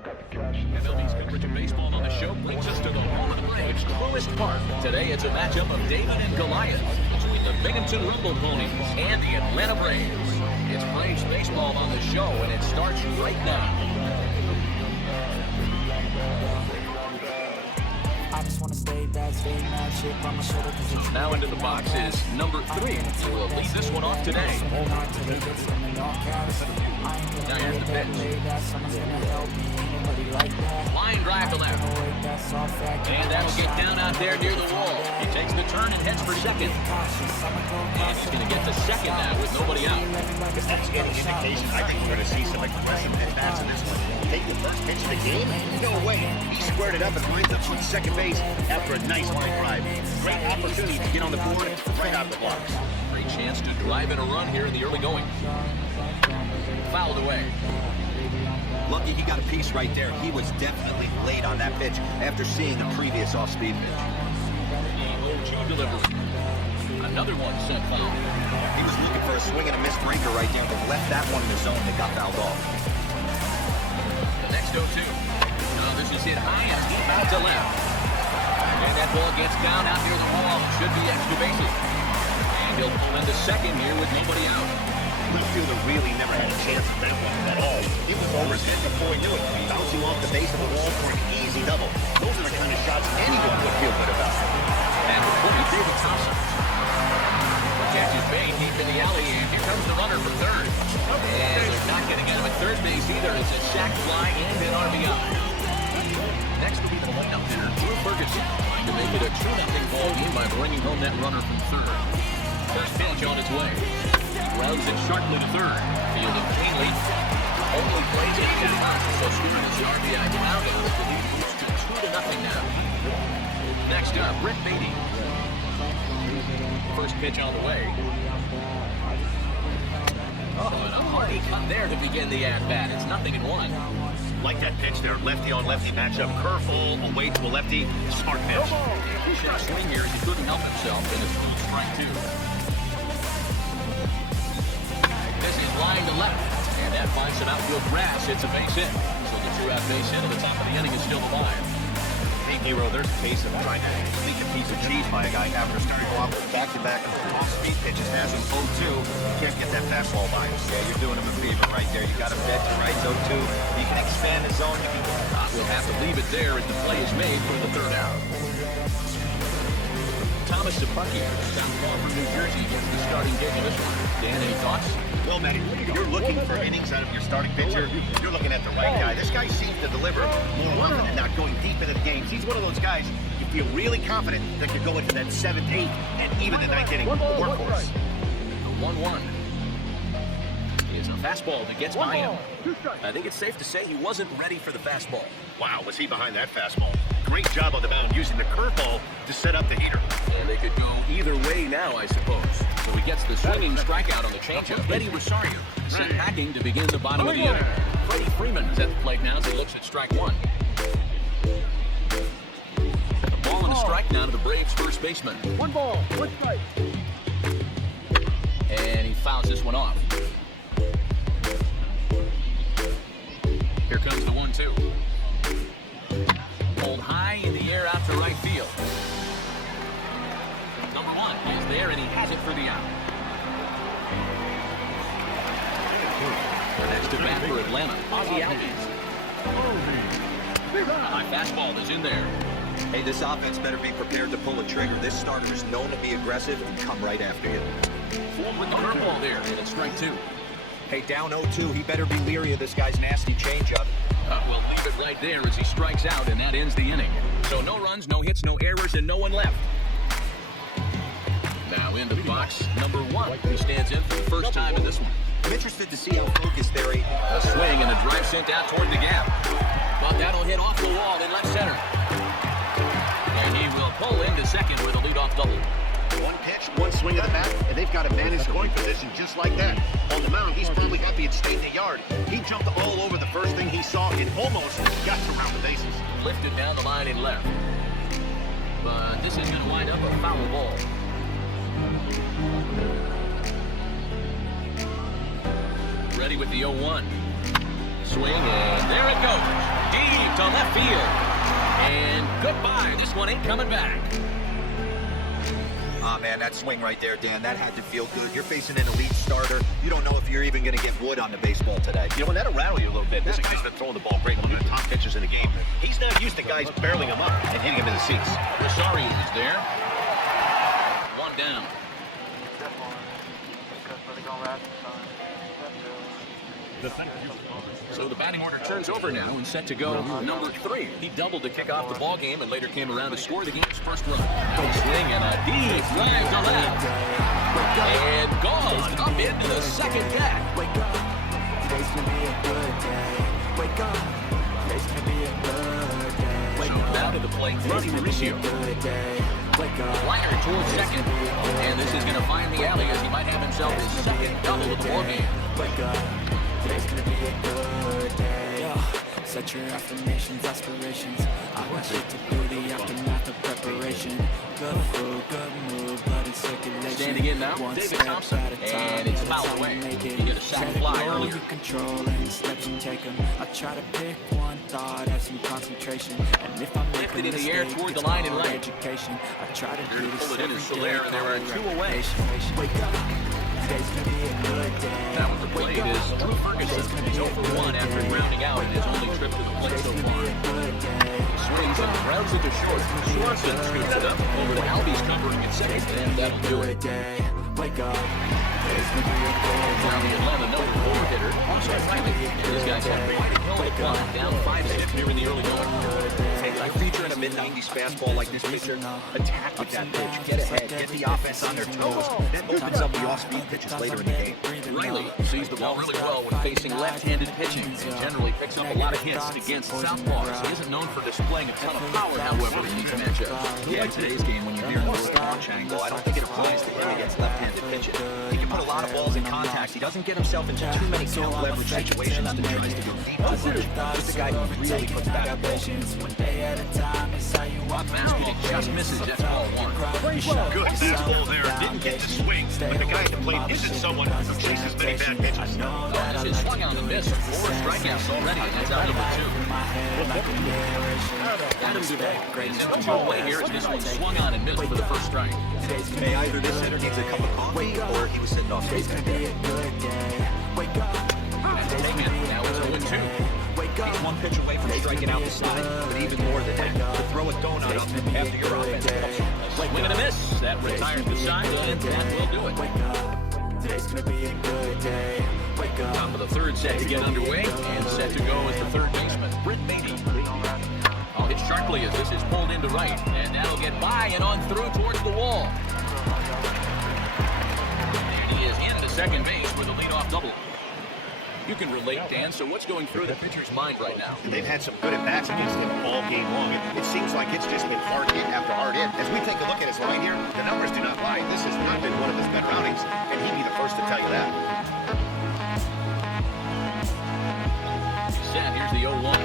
MLB's coverage of baseball on the show brings us to the home of the Braves, Truist Park. Today it's a matchup of David and Goliath between the Binghamton Rumble Ponies and the Atlanta Braves. It's Braves baseball on the show, and it starts right now. Now into the box is number 3. He will lead this one off today. Now here's the pitch. Line drive to left. And that'll get down out there near the wall. He takes the turn and heads for second. And he's going to get to second now with nobody out. That's any indication. I think we're going to see some aggressive at-bats in this one. Take the first pitch of the game, no way. He squared it up and lined up on second base after a nice line drive. Great opportunity to get on the board right out the blocks. Great chance to drive in a run here in the early going. Fouled away. Lucky he got a piece right there. He was definitely late on that pitch after seeing the previous off-speed pitch. The 0-2 delivery. Another one sent foul. He was looking for a swing and a miss breaker right there, but left that one in the zone that got fouled off. The next 0-2. Now this is hit high and deep out to left. And that ball gets down out near the wall. Should be extra bases. And he'll pull into second here with nobody out. Left fielder really never had a chance at that one at all. He was over his head before he knew it, bouncing off the base of the wall for an easy double. Those are the kind of shots anyone would feel good about. And for David Thompson. Catches Bain deep in the alley, and here comes the runner for third. And they're not going to get him at third base either. It's a sac fly and an RBI. Next will be the lineup hitter, Drew Ferguson, trying to make it a 2-0 ball game by bringing home that runner from third. First pitch on its way. Grounds it sharply to third. Fielded cleanly. Only plays it in runs, so scoring is the RBI ground, and the lead moves to 2-0 now. Next up, Rick Beatty. First pitch on the way. And a hearty cut there to begin the at-bat. It's 0-1. Like that pitch there, lefty-on-lefty matchup. Curveball away to a lefty. Smart pitch. He should swing here as he couldn't help himself, and it's strike 2. This is line to left, and that finds some outfield grass. It's a base hit. So the two-out base hit at the top of the inning is still alive. Hey, Nero, there's a case of trying to sneak a piece of cheese by a guy after starting off with back-to-back off-speed pitches. Has him 0-2. Can't get that fastball by him. Yeah, you're doing him a favor right there. You got him dead to right 0-2. You can expand the zone. We'll have to leave it there as the play is made for the third out. Thomas Sapucki, southpaw from New Jersey, gets the starting gig in this one. Dan, any thoughts? Well, Matty, you're looking for innings out of your starting pitcher. You're looking at the right guy. This guy seems to deliver more often than not, going deep into the games. He's one of those guys you feel really confident that could go into that 7th, 8th, and even the 9th inning workhorse. The 1-1 is a fastball that gets by him. I think it's safe to say he wasn't ready for the fastball. Wow, was he behind that fastball? Great job on the mound using the curveball to set up the heater. And they could go either way now, I suppose. So he gets the swinging strikeout on the changeup. Eddie Rosario sent packing to begin the bottom of the inning. Freddie Freeman's at the plate now as he looks at strike 1. The ball and a strike now to the Braves' first baseman. 1 ball, 1 strike. And he fouls this one off. Here comes the 1-2. Pulled high in the air out to right field. Number 1 is there, and he has it for the out. The next at bat for Atlanta, Ozzie Albies. High fastball is in there. Hey, this offense better be prepared to pull a trigger. This starter is known to be aggressive and come right after you. Full with the curveball there, and it's strike 2. Hey, down 0-2, he better be leery of this guy's nasty changeup. We'll leave it right there as he strikes out, and that ends the inning. So no runs, no hits, no errors, and no one left. Now into the box, number 1, who stands in for the first time in this one. I'm interested to see how focused they're able. A swing and a drive sent out toward the gap. But that'll hit off the wall in left center. And he will pull into second with a leadoff double. One pitch, one swing of the bat, and they've got a man in scoring position just like that. On the mound, he's probably happy it stayed in the yard. He jumped the ball over the first thing he saw and almost got to round the bases. Lifted down the line in left. But this is going to wind up a foul ball. Ready with the 0-1. Swing, and there it goes. to left field. And goodbye. This one ain't coming back. Ah, man, that swing right there, Dan, that had to feel good. You're facing an elite starter. You don't know if you're even going to get wood on the baseball today. You know, and that'll rattle you a little bit. This guy's been throwing the ball great, one of the top pitchers in the game. He's not used to guys barreling him up and hitting him in the seats. Rosario is there. One down. So the batting order turns over now and set to go number 3. He doubled to kick off the ball game and later came around to score the game's first run. Now swing and a deep drive to left. And gone up into the second deck. Wake up, today's gonna be a good day. Wake up, today's gonna be a good day. So now to the plate, Freddie Mauricio. Liner towards second. And this is going to find the alley as he might have himself his second double of the ball game. Wake up, today's gonna be a good day. Set your affirmations, aspirations. I want you to do the aftermath of preparation. Good food, good mood, blood and circulation. Standing in now, One David step Thompson, at a time, and it's that's fouled how you away. make it. He hit a sac Set a fly goal earlier. you control and the steps you take them. I try to pick one thought, have some concentration. And if I'm Lifted making a in the air mistake, toward the it's line and all right. education. I try to Here do to this pull it in every is day, Soler, and there are call it 2 away. repetition. Wake up, today's gonna be a good day. Now at the plate is Drew Ferguson. He's 0 for 1 after grounding out in his only trip to the plate so far. Swings and grounds it to short. Swanson scoops it up over to Albies covering at second, and that'll do it. Wake up, today's gonna be a good Now the Atlanta number 4 hitter, also Riley. These guys have quite a hill to climb, down 5-6 here in the early going. Hey, I feature in a mid-90s fastball like this pitcher. Attack with that pitch. Get ahead. Get the offense on their toes. That opens up the off-speed pitches later in the game. Riley sees the ball really well when facing left-handed pitching and generally picks up a lot of hits against southpaws. He isn't known for displaying a ton of power, however, in these matchups. Yeah, in today's game, when you're near the launch angle, I don't think it applies to him against left-handed pitching. He can put a lot of balls in contact. He doesn't get himself into too many count leverage situations that tries to do deep position. He's a guy who really puts back a ball. Masky just misses. That's ball 1. Good fastball there. Didn't get the swing, but the guy at the plate isn't someone who chases many bad pitches. This is swung on the miss. 4 strikeouts already, and that's out number 2. Adam Duvall is in the away here as this one swung on and missed for the first strike. Hey, either this hitter needs a cup of coffee or he was sitting off stage. Now it's 0-2. He's one pitch away from striking out the side, but even more than that, to throw a donut up after your offense comes. Swing and a miss. That retired the side, and that will do it. Today's gonna be a good day. Wake up. Top of the third set to get underway, and set to go is the third baseman, Britt Beatty. I'll hit sharply as this is pulled into right, and that'll get by and on through towards the wall. And he is into second base with a leadoff double. You can relate, Dan, so what's going through the pitcher's mind right now? They've had some good at-bats against him all game long. It seems like it's just been hard hit after hard hit. As we take a look at his line here, the numbers do not lie. This has not been one of his better outings, and he'd be the first to tell you that. Set, here's the 0-1.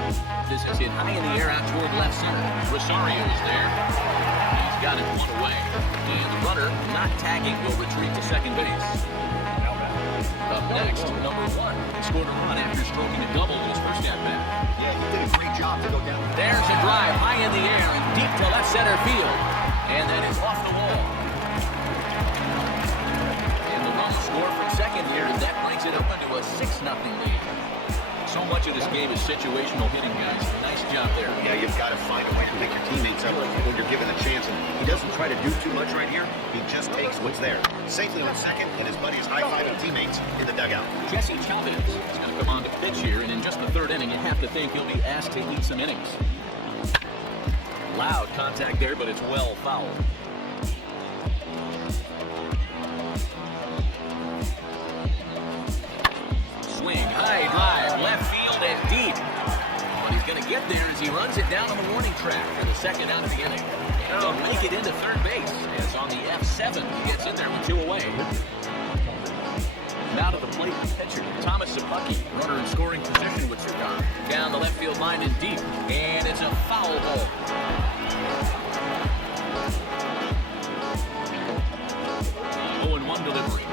This is hit high in the air out toward left center. Rosario is there. He's got it 1 away. And the runner, not tagging, will retreat to second base. Up next, number 1. He scored a run after stroking a double in his first at-bat. Yeah, he did a great job to go down. There's a drive high in the air and deep to left center field. And that is off the wall. And the run score from second here, and that brings it up into a 6-0 lead. So much of this game is situational hitting, guys. Nice job there. Yeah, you've got to find a way to pick your teammates up when you're given a chance. And he doesn't try to do too much right here. He just takes what's there. Safely on second, and his buddy is high-fiving teammates in the dugout. Jesse Chavez is going to come on to pitch here, and in just the third inning, you have to think he'll be asked to lead some innings. Loud contact there, but it's well fouled. Swing, high drive, left field and deep. But he's going to get there as he runs it down on the warning track for the second out of the inning. And he'll make it into third base as on the F7 he gets in there with 2 away. Now to the plate, pitcher Thomas Sapucki, runner in scoring position with Cigar. Down the left field line and deep, and it's a foul ball. The 0-1 delivery.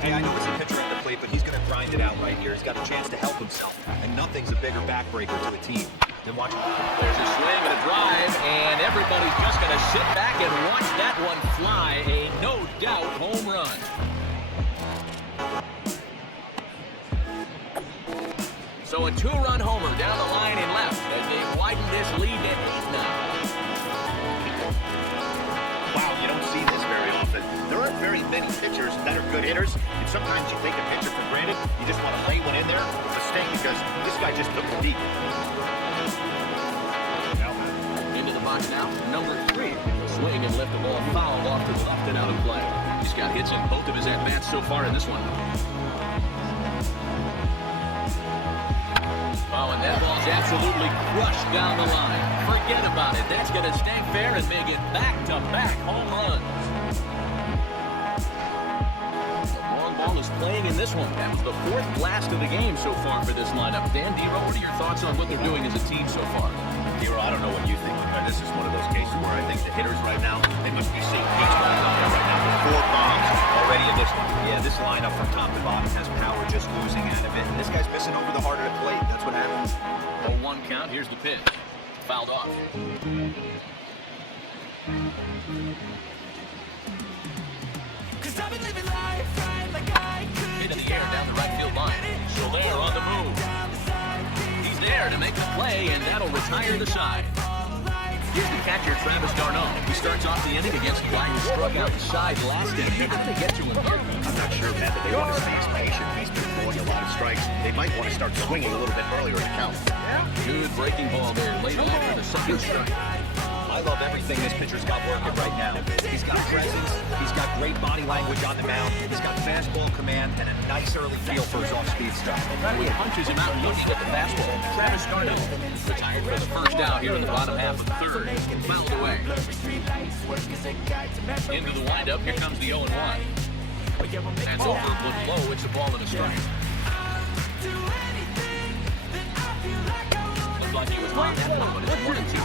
Hey, I know it's a pitcher at the plate, but he's going to grind it it out right here. He's got a chance to help himself, and nothing's a bigger backbreaker to a team than watching. There's a swing and a drive, and everybody's just going to sit back and watch that one fly. A no doubt home run. So a two-run homer down the line and left as they widen this lead to 8 now. Wow, you don't see this very often. There aren't very many pitchers that are good hitters, and sometimes you take a pitcher for granted. You just want to lay one in there. Mistake, because this guy just took it deep. Into the box now, number 3. Swing and lift the ball fouled off to the left and out of play. He's got hits on both of his at-bats so far in this one. Oh, and that ball's absolutely crushed down the line. Forget about it. That's going to stay fair and make it back-to-back home runs. The long ball is playing in this one. That was the 4th blast of the game so far for this lineup. Dan Dero, what are your thoughts on what they're doing as a team so far? Dero, I don't know what you think, but this is one of those cases where I think the hitters right now, they must be seeing baseballs out there right now. With 4 bombs already in this one. Yeah, this lineup from top to bottom has power just oozing out of it. And this guy's missing over the heart of the plate. That's what happens. 0-1 count. Here's the pitch. Fouled off. Into the air down the right field line. Soler on the move. He's there to make the play, and that'll retire the side. Here's the catcher, Travis d'Arnaud. He starts off the inning against a guy who struck out the side last inning. How did they get to him here? I'm not sure, Matt, that they want to stay as patient. He's been throwing a lot of strikes. They might want to start swinging a little bit earlier in the count. Good breaking ball there, late on for the second strike. I love everything this pitcher's got working right now. He's got presence, he's got great body language on the mound, he's got fastball command, and a nice early feel for his off-speed stuff. He punches him out looking at the fastball. Travis d'Arnaud retired for the first out here in the bottom half of the 3rd. Fouled away. Into the windup, here comes the 0-1. That's over a foot low, it's a ball and a strike. Looks like he was on that one, but it's 1-2.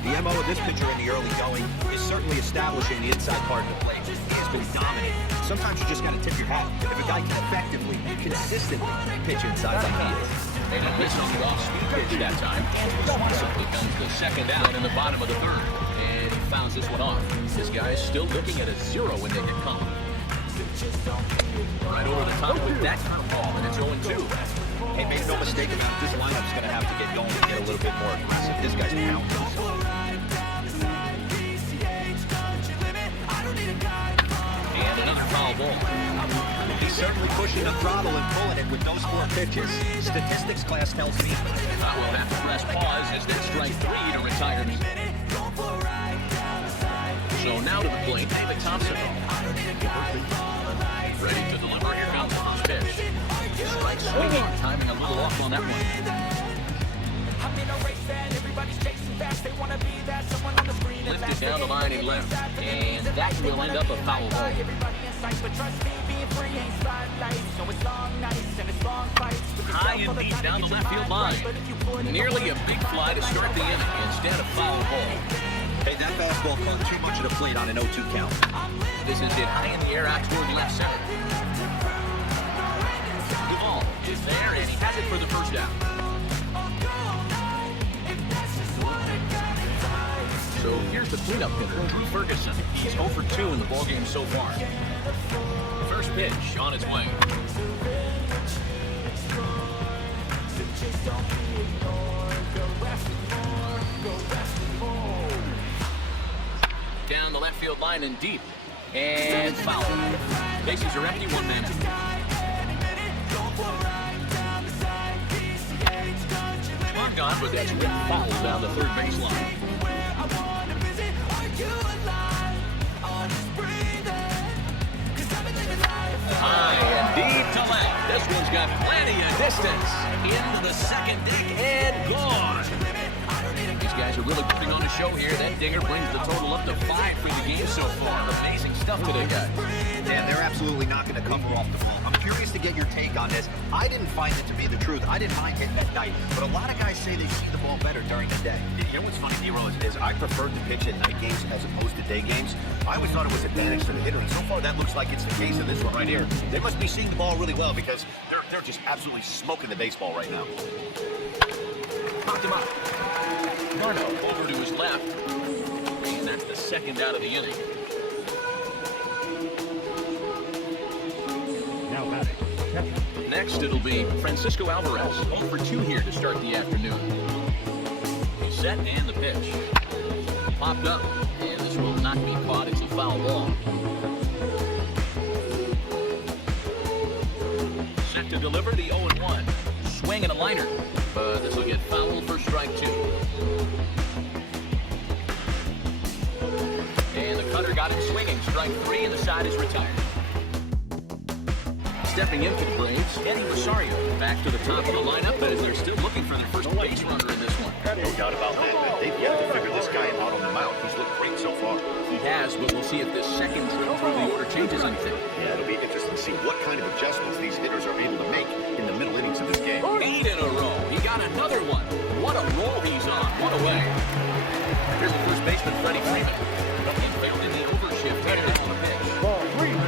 The MO of this pitcher in the early going is certainly establishing the inside part of the plate. He has been dominant. Sometimes you just got to tip your hat. If a guy can effectively, consistently pitch inside like he is. And a miss on the off-speed pitch that time. Swanson becomes the second out in the bottom of the 3rd. And he fouls this one off. This guy is still looking at a 0 when they get come. Right over the top with that kind of ball, and it's 0-2. Hey, make no mistake about it, this lineup's going to have to get going and get a little bit more aggressive. This guy's pounding. And another foul ball. He's certainly pushing the throttle and pulling it with those 4 pitches. Statistics class tells me. We'll have to press pause as they strike 3 to retire me. So now to the plate, David Thompson. Ready to deliver. Here comes the hot pitch. Strike swinging, timing a little off on that one. Lifted down the line and left, and that will end up a foul ball. High and deep down the left field line. Nearly a big fly to start the inning instead of foul ball. Hey, that fastball caught too much of the plate on an 0-2 count. This is hit high in the air out toward left center. Duvall is there, and he has it for the first out. So here's the cleanup hitter, Drew Ferguson. He's 0 for 2 in the ballgame so far. First pitch on its way. Down the left field line and deep. And foul. Bases are empty, 1 man. Long gone, but that's written foul down the 3rd baseline. High and deep to left. This one's got plenty of distance. Into the second deck and gone. These guys are really putting on a show here. That dinger brings the total up to 5 for the game so far. Amazing stuff today, guys. Yeah, they're absolutely not going to cover off the ball. curious to get your take on this. I didn't find it to be the truth. I didn't mind hitting at night, but a lot of guys say they see the ball better during the day. You know what's funny, Nero, is I preferred to pitch at night games as opposed to day games. I always thought it was advantage to the hitter, and so far that looks like it's the case in this one right here. They must be seeing the ball really well because they're just absolutely smoking the baseball right now. Popped him up. Marno over to his left. And that's the second out of the inning. Next, it'll be Francisco Alvarez. 0 for 2 here to start the afternoon. He's set and the pitch. Popped up, and this will not be caught. It's a foul ball. Set to deliver the 0-1. Swing and a liner, but this will get fouled for strike 2. And the cutter got him swinging. Strike 3, and the side is retired. Stepping in for the Braves, Eddie Rosario back to the top of the lineup as they're still looking for their first base runner in this one. No doubt about that. They've yet to figure this guy out on the mound. He's looked great so far. He has, but we'll see if this second trip through the order changes anything. Yeah, it'll be interesting to see what kind of adjustments these hitters are able to make in the middle innings of this game. 8 in a row. He got another one. What a roll he's on. One away. Here's the first baseman, Freddie Freeman. Infield in the overshift here on the pitch. Ball 3.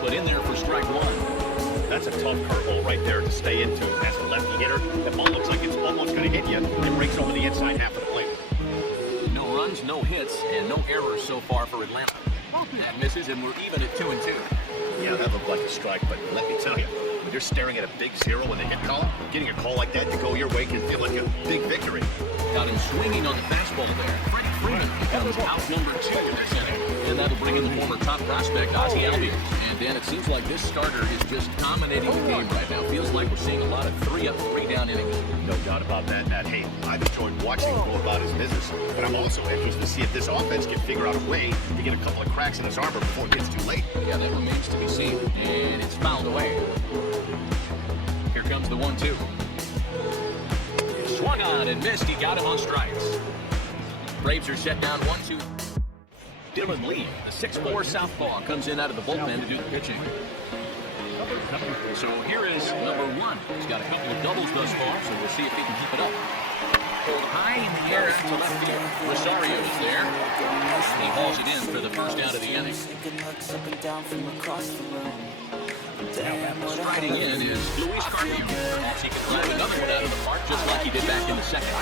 Put in there for strike 1. That's a tough curveball right there to stay into. As a lefty hitter, that ball looks like it's almost going to hit you. It breaks over the inside half of the plate. No runs, no hits, and no errors so far for Atlanta. That misses, and we're even at 2-2. Yeah, that looked like a strike, but let me tell you, when you're staring at a big 0 when they hit call, getting a call like that to go your way can feel like a big victory. Got him swinging on the fastball there. Freddie Freeman becomes out number 2 in this inning. And that'll bring in the former top prospect, Ozzie Albies. And Dan, it seems like this starter is just dominating the game right now. Feels like we're seeing a lot of 3-up, 3-down innings. No doubt about that, Matt. Hey, I've enjoyed watching him go about his business, but I'm also interested to see if this offense can figure out a way to get a couple of cracks in his armor before it gets too late. Yeah, that remains to be seen. And it's fouled away. Here comes the 1-2. Swung on and missed. He got him on strikes. Braves are set down 1-2. Dylan Lee, the 6'4" southpaw, comes in out of the bullpen to do the pitching. So here is number 1. He's got a couple of doubles thus far, so we'll see if he can keep it up. Pulled high in the air to left field. Rosario is there. He hauls it in for the first out of the inning. Striding in is Luis Carpio. He can drive another one out of the park just like he did back in the second.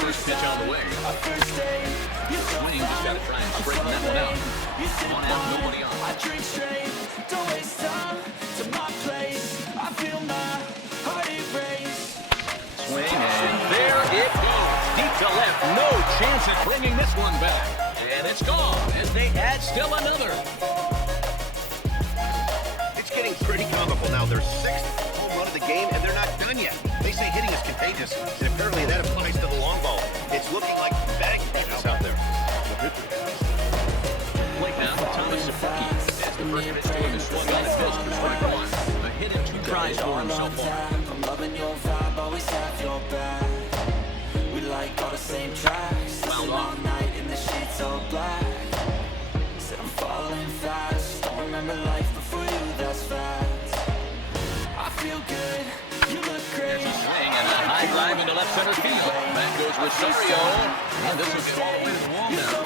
First pitch on the way. Swing, just got to try and straighten that one out. One out, nobody on. I drink straight, don't waste time to my place. I feel my heart erase. Swing, and there it goes. Deep to left, no chance at bringing this one back. And it's gone as they add still another. It's getting pretty comical now. They're 6th home run of the game, and they're not done yet. They say hitting is contagious, and apparently that applies to the long ball. It's looking like batting practice out there. Plate now, Thomas Sapuki. As the first pitch to him is swung on and missed for strike 1. A hit and 2 tries for him so far. I'm loving your vibe, always have your back. We like all the same tracks. It's a long night in the sheets all black. Said I'm falling fast. Don't remember life before you, that's fact. I feel good, you look great. There's a swing and a high drive into left center field. Back goes Rosario. And this will get all the way to the wall now.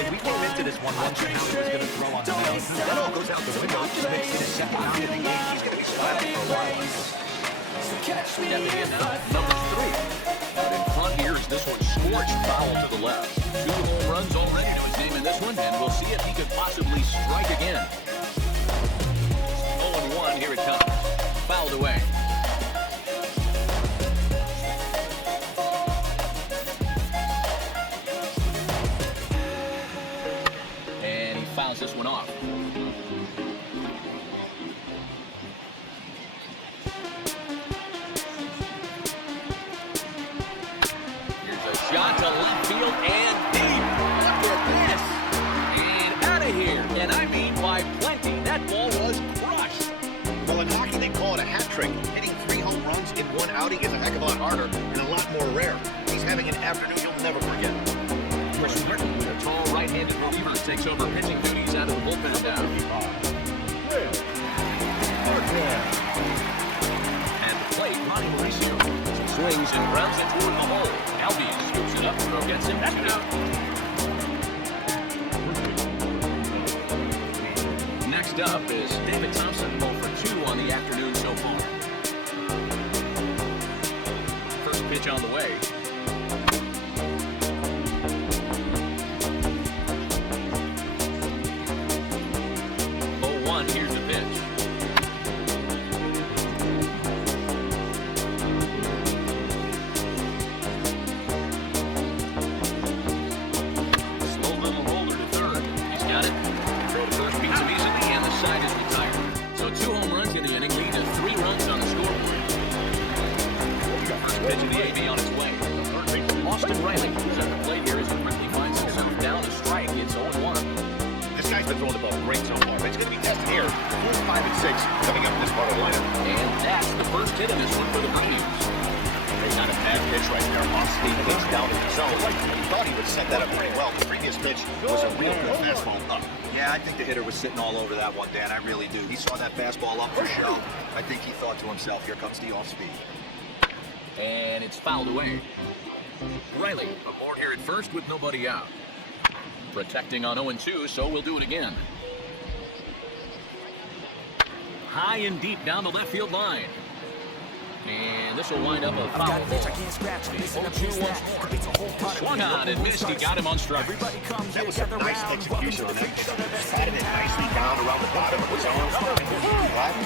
And we came into this one wondering how he was going to throw on the mound. That all goes out the window. It just makes it a second out of the game. He's going to be sweating for a while. Stepping in now, number 3. But in front here is this one, scorched foul to the left. 2 home runs already to his name in this one, and we'll see if he could possibly strike again. 0-1, here it comes. Fouled away. And he fouls this one off. Shot to left field and deep. Look at this. And out of here. And I mean by plenty. That ball was crushed. Well, in hockey, they call it a hat trick. Hitting 3 home runs in one outing is a heck of a lot harder and a lot more rare. He's having an afternoon you'll never forget. Chris Britton, the tall right-handed reliever, takes over pitching duties out of the bullpen now. At the plate, Ronnie Mauricio swings and grounds it toward the hole. Albies scoops it up, throw gets him, 2 out. Next up is David Thompson, 0 for 2 on the afternoon so far. First pitch on the way. 0-1, here's the pitch. Slow little roller to third. He's got it. Throw to first beats him easily, and the side is retired. So 2 home runs in the inning lead to 3 runs on the scoreboard. First pitch of the AB on its way. Austin Riley is at the plate here as he quickly finds himself down a strike. It's 0-1. This guy's been throwing the ball great so far. It's going to be tested here. 4, 5, and 6 coming up in this part of the lineup. And that's the first hit of this one for the Ponies. There's not a bad pitch right there. Off speed pitch down in the zone. He thought he would set that up pretty well. The previous pitch was a real good fastball up. Yeah, I think the hitter was sitting all over that one, Dan. I really do. He saw that fastball up for show. I think he thought to himself, here comes the off speed. And it's fouled away. Riley aboard here at first with nobody out. Protecting on 0-2, so we'll do it again. High and deep down the left field line. And this will wind up a foul ball. Swung on and missed. He got him on strike. That was a nice execution on that. Patted it nicely down around the bottom of his arm.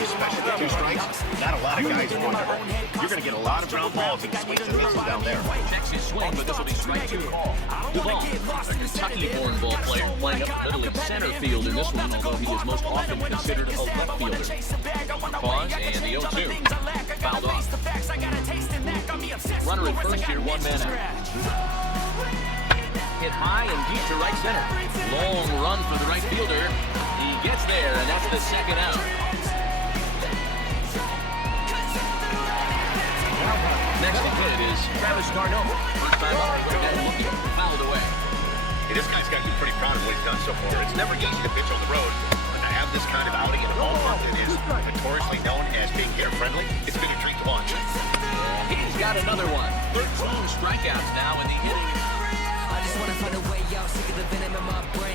Especially the 2 strikes. Not a lot of guys going to hurt. You're going to get a lot of ground balls and swings and misses down there. Checks his swing, but this will be strike 2 call. Duvall, a Kentucky-born ball player, playing up the middle in center field in this one, although he is most often considered a left fielder. Pause, and the 0-2. Fouled off. Runner at first here, 1 man out. Hit high and deep to right center. Long run for the right fielder. He gets there, and that's the second out. Next to hit is Travis Cardone. First time up, and looking, fouled away. Hey, this guy's got to be pretty proud of what he's done so far. It's never easy to pitch on the road, but to have this kind of outing in a ballpark that is notoriously known as being hitter-friendly, it's been a treat to watch. He's got another one. 13 strikeouts now in the inning.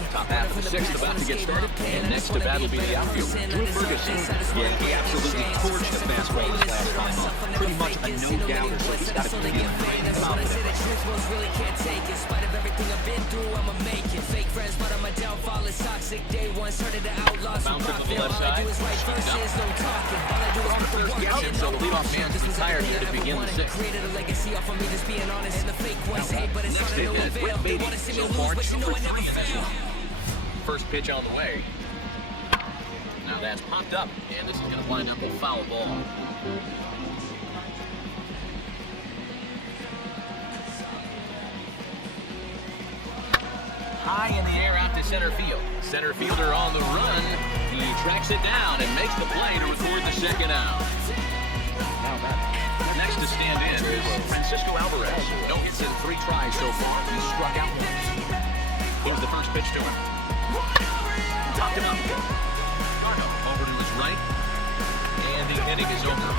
Top half of the 6th about to get started, and next to bat will be the outfield. Drew Ferguson. Yeah, he absolutely torched the fastball his last time up. Pretty much a no-doubter, so he's got to be feeling great confident. Bounce it to the left side. Gets it, so the leadoff man is retired here to begin the 6th. Next to hit, Brett Beatty. So far, 2 for 3 in this one. First pitch on the way. Now that's popped up, and this is going to wind up a foul ball. High in the air out to center field. Center fielder on the run. He tracks it down and makes the play to record the second out. Next to stand in is Francisco Alvarez. No hits in 3 tries so far. He struck out once. Here's the first pitch to him. Knocked him up. Over to his right. And the inning is over.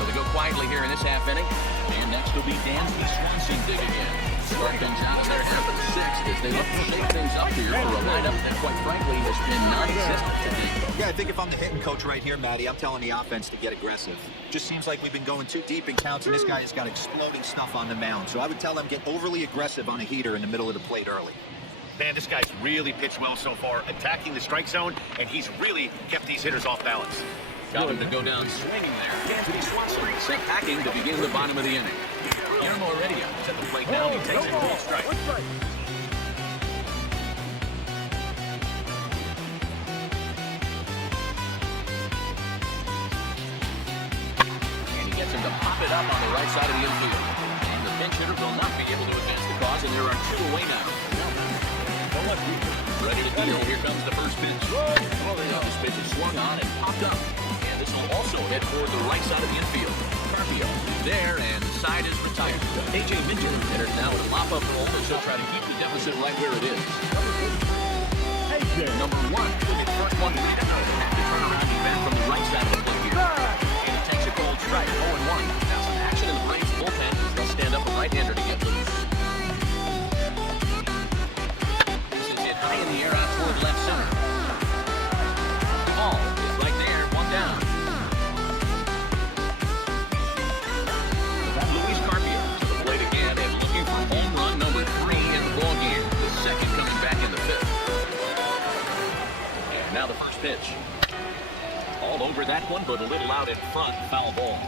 So they go quietly here in this half inning. And next will be Dansby Swanson dig again. Start things out in their half of the 6th as they look to shake things up here for a lineup that, quite frankly, has been non-existent today. Yeah, I think if I'm the hitting coach right here, Matty, I'm telling the offense to get aggressive. Just seems like we've been going too deep in counts, and this guy has got exploding stuff on the mound. So I would tell them get overly aggressive on a heater in the middle of the plate early. Man, this guy's really pitched well so far, attacking the strike zone, and he's really kept these hitters off balance. Got him to go down swinging there. Dansby Swanson set packing to begin the bottom of the inning. Guillermo Heredia is at the plate now. He takes it full strike. And he gets him to pop it up on the right side of the infield. And the pinch hitter will not be able to advance the cause, and there are 2 away now. Ready to deal. Here comes the first pitch. This pitch is swung on and popped up. And this will also hit toward the right side of the infield. Carpio there, and side is retired. A.J. Mitchell enters now in a mop-up role as he'll try to keep the deficit right where it is. Number 1 will get the first one to lead out. Have to turn around and back from the right side of the plate here. And he takes a cold strike, 0-1. Now some action in the Braves bullpen. They'll stand up a right-hander to get loose. This is hit high in the air out toward left center. The ball is right there, 1 down. Luis Carpio to the plate again and looking for home run number 3 in the ballgame. The second coming back in the 5th. And now the first pitch. All over that one, but a little out in front. Foul ball.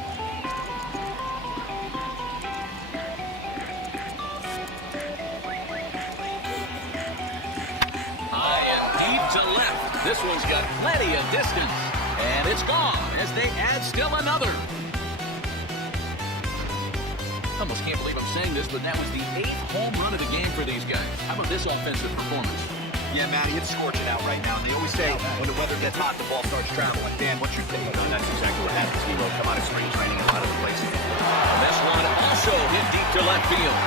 High and deep to left. This one's got plenty of distance. And it's gone as they add still another. I almost can't believe I'm saying this, but that was the 8th home run of the game for these guys. How about this offensive performance? Yeah, Matty, it's scorching out right now. And they always say when the weather gets hot, the ball starts traveling. Dan, what's your take? No, that's exactly what happens. He will come out of spring training in a lot of places. This one also hit deep to left field.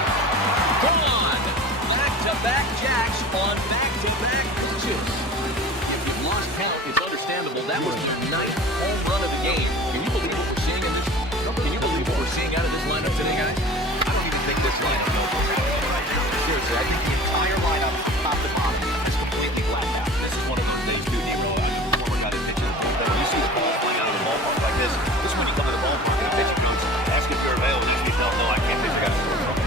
Gone! Back-to-back jacks on back-to-back pitches. If you've lost count, it's understandable. That was their 9th home run of the game. Can you believe what we're seeing in this? Can you believe what we're seeing out of this lineup today, guys? I don't even think this lineup knows what's happening right now. Seriously, I think the entire lineup, top to bottom, is completely blacked out. This is one of those days, too, Nero. I mean, before we got a pitcher, when you see the ball flying out of the ballpark like this is when you come to the ballpark and a pitcher comes, ask if you're available, and you tell no, I can't pitch, I got to throw it.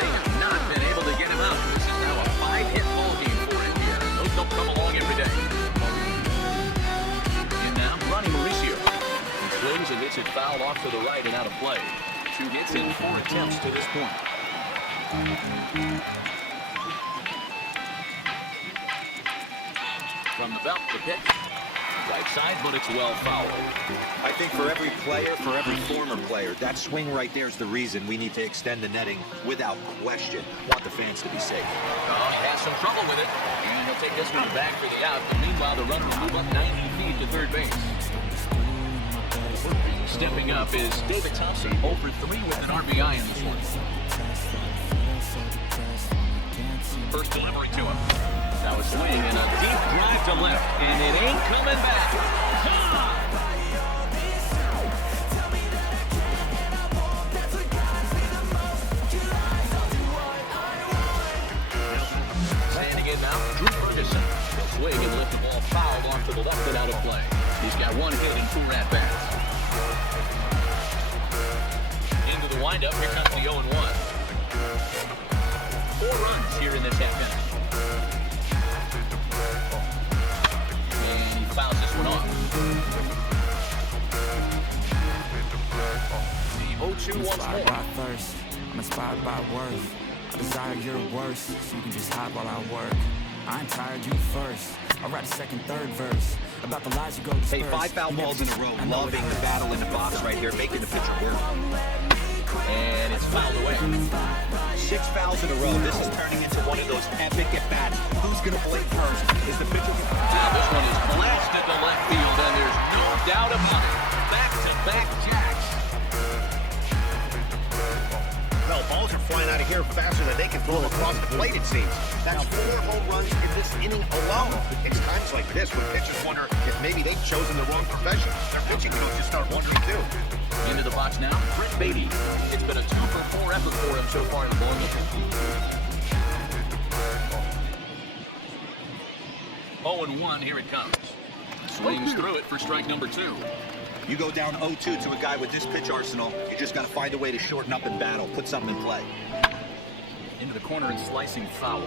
They have not been able to get him out. This is now a 5-hit ball game for him here. Those don't come along every day. And now, Ronnie Mauricio. He swings and gets it fouled off to the right and out of play. 2 hits in 4 attempts to this point. From the belt, the pitch. Right side, but it's well fouled. I think for every player, for every former player, that swing right there is the reason we need to extend the netting without question. Want the fans to be safe. Oh, he has some trouble with it. And he'll take this one back for the out. But meanwhile, the runner will move up 90 feet to third base. Stepping up is David Thompson, 0 for 3 with an RBI in this one. First delivery to him. Now a swing and a deep drive to left, and it ain't coming back. Standing in now, Drew Ferguson. He'll swing and lift the ball fouled off to the left and out of play. He's got 1 hit and 2 at-bats. Into the windup, here comes the 0-1. 4 runs here in this half-inning. And he fouls this one off. The 0-2 once more. By thirst, I'm inspired by worth. I desire your worst, so you can just hide while I work. I ain't tired, you first. I'll write a second, third verse about the lies you go disperse. Hey, 5 foul balls in a row. Loving the battle in the box right here, making the pitcher work. And it's fouled away. 6 fouls in a row. This is turning into one of those epic at-bats. Who's going to blink first? Is the pitcher... Now this one is blasted to left field, and there's no doubt about it. Back-to-back jacks. Well, balls are flying out of here faster than they can throw across the plate, it seems. That's 4 home runs in this inning alone. It's times like this when pitchers wonder if maybe they've chosen the wrong profession. Their pitching coaches start wondering, too. Into the box now, Brett Beatty. It's been a 2 for 4 effort for him so far in the ballgame. 0-1, here it comes. Swings through it for strike number 2. You go down 0-2 to a guy with this pitch arsenal, you just got to find a way to shorten up in battle, put something in play. Into the corner and slicing foul.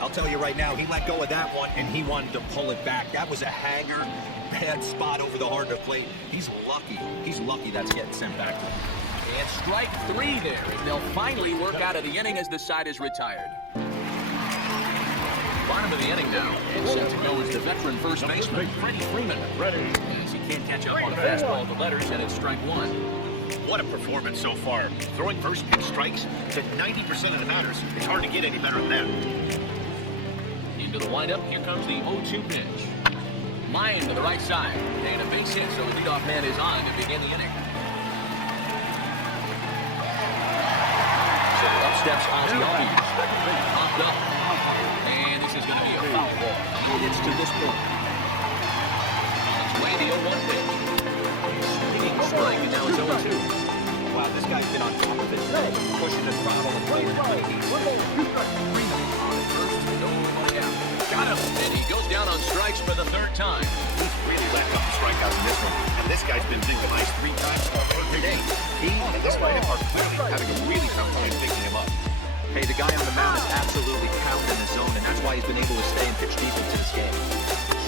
I'll tell you right now, he let go of that one, and he wanted to pull it back. That was a hanger, bad spot over the heart of the plate. He's lucky. He's lucky that's getting sent back to him. And strike 3 there, and they'll finally work out of the inning as the side is retired. Bottom of the inning now. And set to go is the veteran first baseman, Freddie Freeman. As he can't catch up on a fastball at the letters, and it's strike 1. What a performance so far. Throwing first pitch strikes to 90% of the batters. It's hard to get any better than that. Into the windup, here comes the 0-2 pitch. Line to the right side. And a base hit, so the leadoff man is on to begin the inning. steps Ozzy Albies. Popped up. And this is going to be a foul ball. It's to this point. On its way, the 0-1 pitch. Swinging strike, and now it's 0-2. Wow, this guy's been on top of it, pushing the throttle and playing it like he's Got him, and he goes down on strikes for the third time. He's really letting up the strikeouts in this one. And this guy's been victimized 3 times today. He and this guy are clearly having a really tough time picking him up. Hey, the guy on the mound is absolutely pounding the zone, and that's why he's been able to stay and pitch deep into this game.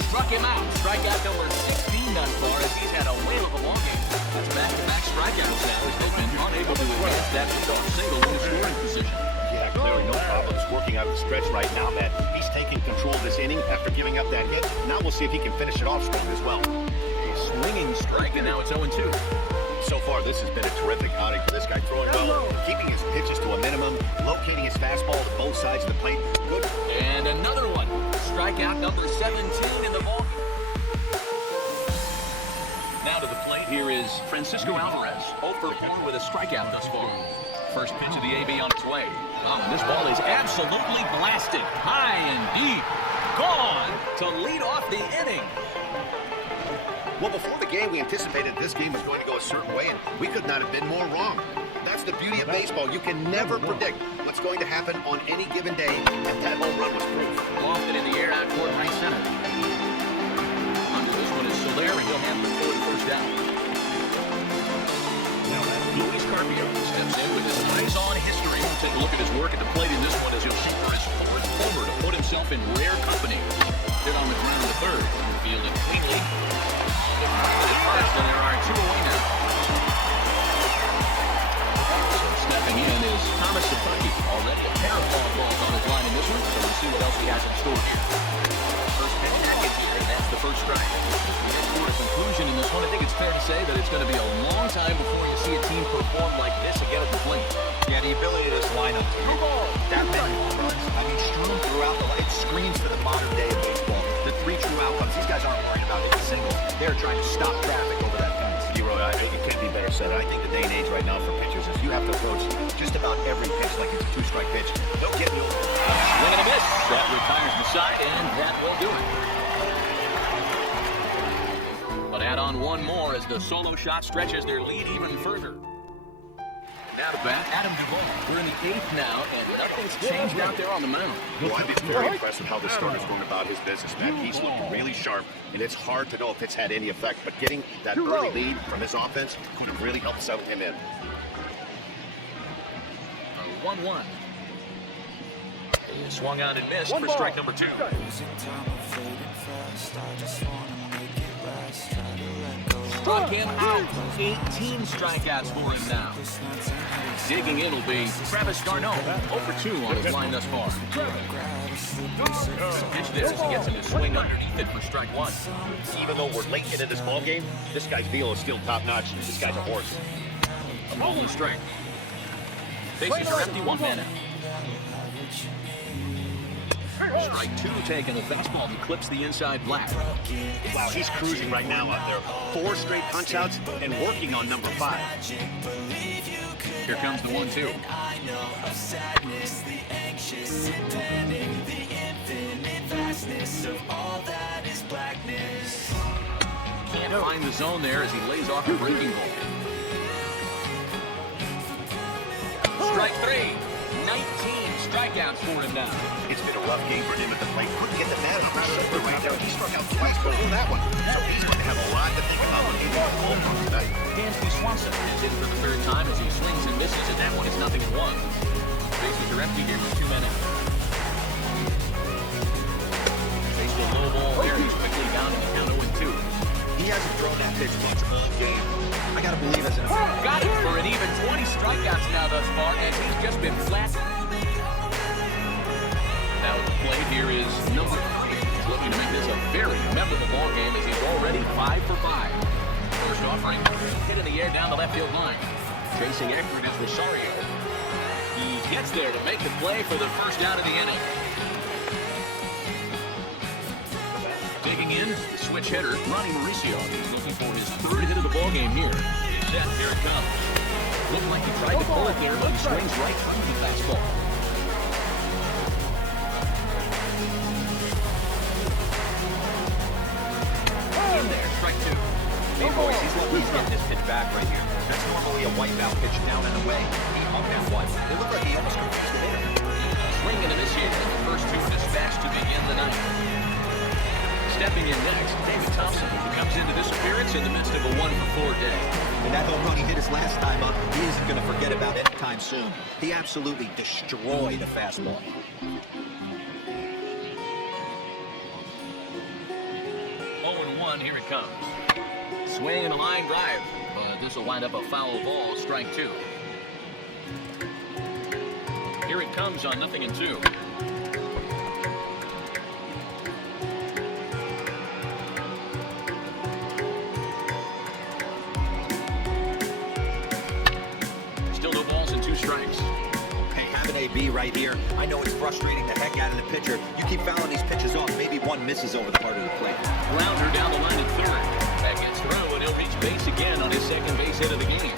Struck him out. Strikeout number 16 thus far as he's had a whale of a ball game. That's back-to-back strikeouts now as they've been unable to advance that single low scoring position. Yeah, clearly no problems working out of the stretch right now, man. He's taking control of this inning after giving up that hit. Now we'll see if he can finish it off strong as well. A swinging strike, and now it's 0-2. So far, this has been a terrific outing for this guy, throwing well, keeping his pitches to a minimum, locating his fastball to both sides of the plate. Good. And another one. Strikeout number 17 in the ball. Now to the plate, here is Francisco Alvarez. 0 for 4 with a strikeout thus far. First pitch of the AB on its way. Oh, and this ball is absolutely blasted. High and deep. Gone to lead off the inning. Well, before the game, we anticipated this game was going to go a certain way, and we could not have been more wrong. That's the beauty of baseball. You can never predict what's going to happen on any given day, and that home run was proof. Lofted in the air out toward right center. Under this one is Soler, and he'll handle it for the first down. Now that Luis Carpio steps in with his eyes on history. We'll take a look at his work at the plate in this one as he'll shoot for his 4th homer to put himself in rare company. Hit on the ground to the third. Fielded cleanly. First, and there are 2 away now. So stepping in is Thomas Sapucki. Already a pair of foul balls on his line in this one, so we'll see what else he has in store here. First pitch package here, and that's the first strike. As we get toward a conclusion in this one, I think it's fair to say that it's going to be a long time before you see a team perform like this again at the plate. Yeah, the ability of this lineup to hit that many home runs, I mean, strewn throughout the line, it screams for the modern day of baseball. The 3 true outcomes, these guys aren't worried about hitting singles. They're trying to stop traffic over that fence. It can't be better said. I think the day and age right now for pitchers is you have to approach just about every pitch like it's a 2-strike pitch. Don't get new. Swing and a miss. That retires the side, and that will do it. But add on one more as the solo shot stretches their lead even further. Now to bat, Adam Duvall. We're in the 8th now, and nothing's changed out there on the mound. Well, I've been very impressed with how this starter's going about his business, man. He's looking really sharp, and it's hard to know if it's had any effect, but getting that early lead from his offense could have really helped settle him in. 1-1. Swung on and missed for strike number 2. Struck him out. 18 strikeouts for him now. Digging in will be Travis Garneau. 0 for 2 on his line thus far. Pitch this as he gets him to swing underneath it for strike 1. Even though we're late into this ball game, this guy's deal is still top-notch. This guy's a horse. A rolling strike. Bases are empty, 1 man out. Strike 2 taken. The fastball that clips the inside black. Wow, he's cruising right now out there. 4 straight punch-outs and working on number 5. Here comes the 1-2. Can't find the zone there as he lays off a breaking ball. Strike 3. 19 strikeouts for him now. It's been a rough game for him at the plate. Couldn't get the man on the shoulder right there. He struck out twice before that one. So he's going to have a lot to think about when he gets the ballpark tonight. Dansby Swanson is in for the 3rd time as he swings and misses, and that one is 0-1. Bases are empty here with 2 men out. Faced a low ball here. He's quickly down in the count 0-2. He hasn't thrown that pitch much all game. I gotta believe as an Got it for an even 20 strikeouts now thus far, and he's just been flat. Now at the plate here is number 3. He's looking to make this a very memorable ball game as he's already 5 for 5. First offering, hit in the air down the left field line. Chasing Eckert is Rosario. He gets there to make the play for the first out of the inning. Digging in, the switch hitter, Ronnie Mauricio. He's looking for his 3rd hit of the ball game here. He's set, here it comes. Looked like he tried to pull it there, but he swings right through the fastball. In there, strike two. Hey, boys, he's getting this pitch back right here. That's normally a wipeout pitch down and away. He hung that one. It looked like he almost confused the hitter. Swing and a miss here. The first two dispatched to begin the ninth. Stepping in next, David Thompson, who comes into this appearance in the midst of a 1-for-4 day. And that home run he hit his last time up, he isn't going to forget about anytime soon. He absolutely destroyed a fastball. 0-1, here it comes. Swing and a line drive, but this will wind up a foul ball, strike two. Here it comes on 0-2. Still no balls and 2 strikes. Hey, have an AB right here. I know it's frustrating the heck out of the pitcher. You keep fouling these pitches off, maybe one misses over the part of the plate. Grounder down the line at third. That gets through, and he'll reach base again on his second base hit of the game.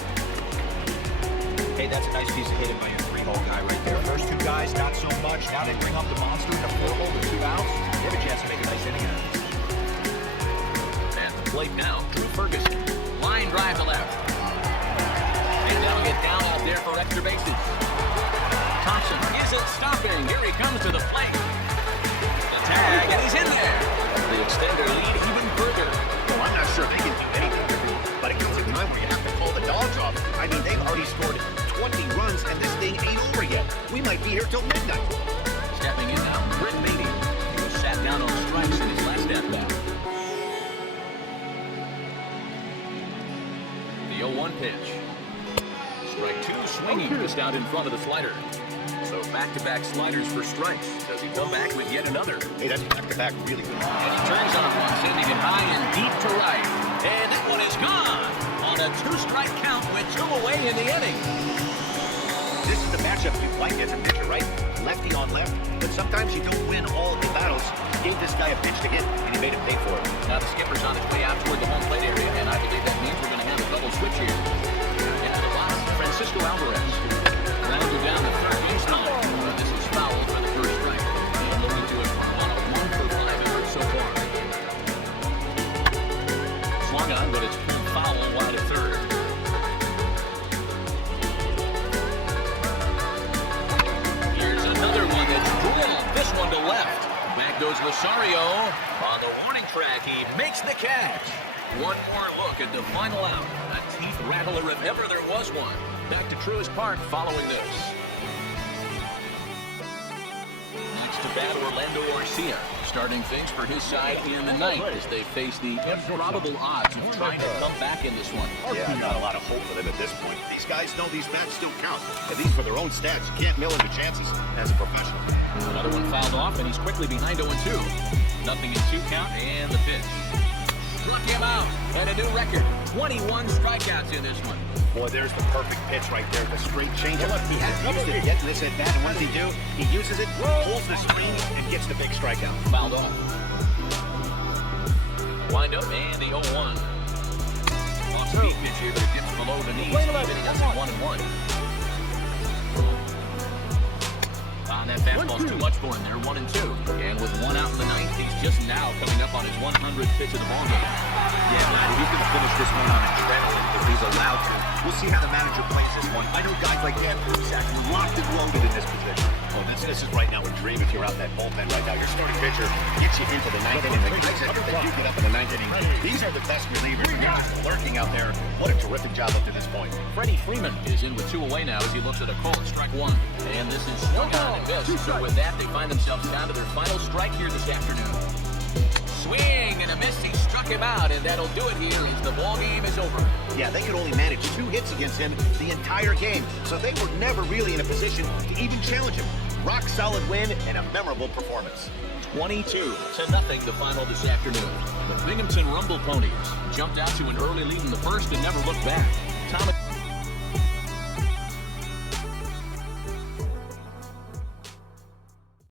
Hey, that's a nice piece of hitting by your 3-hole guy right there. First 2 guys, not so much. Now they bring up the monster in the 4-hole with 2 outs. You have a chance to make a nice inning out of this. At the plate now, Drew Ferguson. Line drive to left. And that'll get down out there for extra bases. Thompson isn't stopping. Here he comes to the plate. The tag, and he's in there. The extender lead even further. Well, I'm not sure they can do anything to me, but it comes a time where you have to call the dogs off. I mean, they've already scored 20 runs, and this thing ain't over yet. We might be here till midnight. Stepping in now, Britt Beatty. He was sat down on strikes in his last at-bat. The 0-1 pitch. Strike two, swinging just out in front of the slider. So back-to-back sliders for strikes. Does he come back with yet another? Hey, that's back-to-back really good. And he turns on one, sending it high and deep to right. And that one is gone on a 2-strike count with 2 away in the inning. This is the matchup you like as a pitcher, right? Lefty on left. But sometimes you don't win all of the battles. You gave this guy a pitch to hit, and he made him pay for it. Now the skipper's on his way out toward the home plate area, and I believe that means we're going to have a double switch here. And the box, Francisco Alvarez. Grounded down the third baseline. This is foul for the first strike. And looking to it on a 1-for-5 effort so far. Swung on, but it's pulled foul wide at third. Here's another one that's drilled. This one to left. Back goes Rosario. On the warning track, he makes the catch. One more look at the final out. A teeth rattler if ever there was one. Back to Truist Park following this. Next to bat, Orlando Garcia. Starting things for his side in the ninth as they face the improbable odds of trying to come back in this one. Yeah, not a lot of hope for them at this point. These guys know these bats still count. And these for their own stats. You can't mill into chances as a professional. Another one fouled off, and he's quickly behind 0-2. Nothing in 2 count, and the pitch. Struck him out at a new record. 21 strikeouts in this one. Boy, there's the perfect pitch right there. The straight changeup. He hasn't used it yet in this at-bat, and what does he do? He uses it, pulls the string, and gets the big strikeout. Fouled off. Wind up, and the 0-1. Off-speed pitch here, but it dips below the knees. He does it 1-1. That fastball's too much for him there, 1-2. And with 1 out in the ninth, he's just now coming up on his 100th pitch of the ballgame. Yeah, Vlad, he's going to finish this one on adrenaline if he's allowed to. We'll see how the manager plays this one. I know guys like Dan Brusac are locked and loaded in this position. Oh, this is right now a dream if you're out that bullpen right now. Your starting pitcher gets you into the ninth inning. The guys that do get up in the ninth inning, these are the best relievers. They're just lurking out there. What a terrific job up to this point. Freddie Freeman is in with 2 away now as he looks at a call at strike 1. And this is swung on and missed. So with that, they find themselves down to their final strike here this afternoon. Swing and a miss. He struck him out, and that'll do it here as the ball game is over. Yeah, they could only manage 2 hits against him the entire game, so they were never really in a position to even challenge him. Rock solid win and a memorable performance. 22-0 the final this afternoon. The Binghamton Rumble Ponies jumped out to an early lead in the first and never looked back. Thomas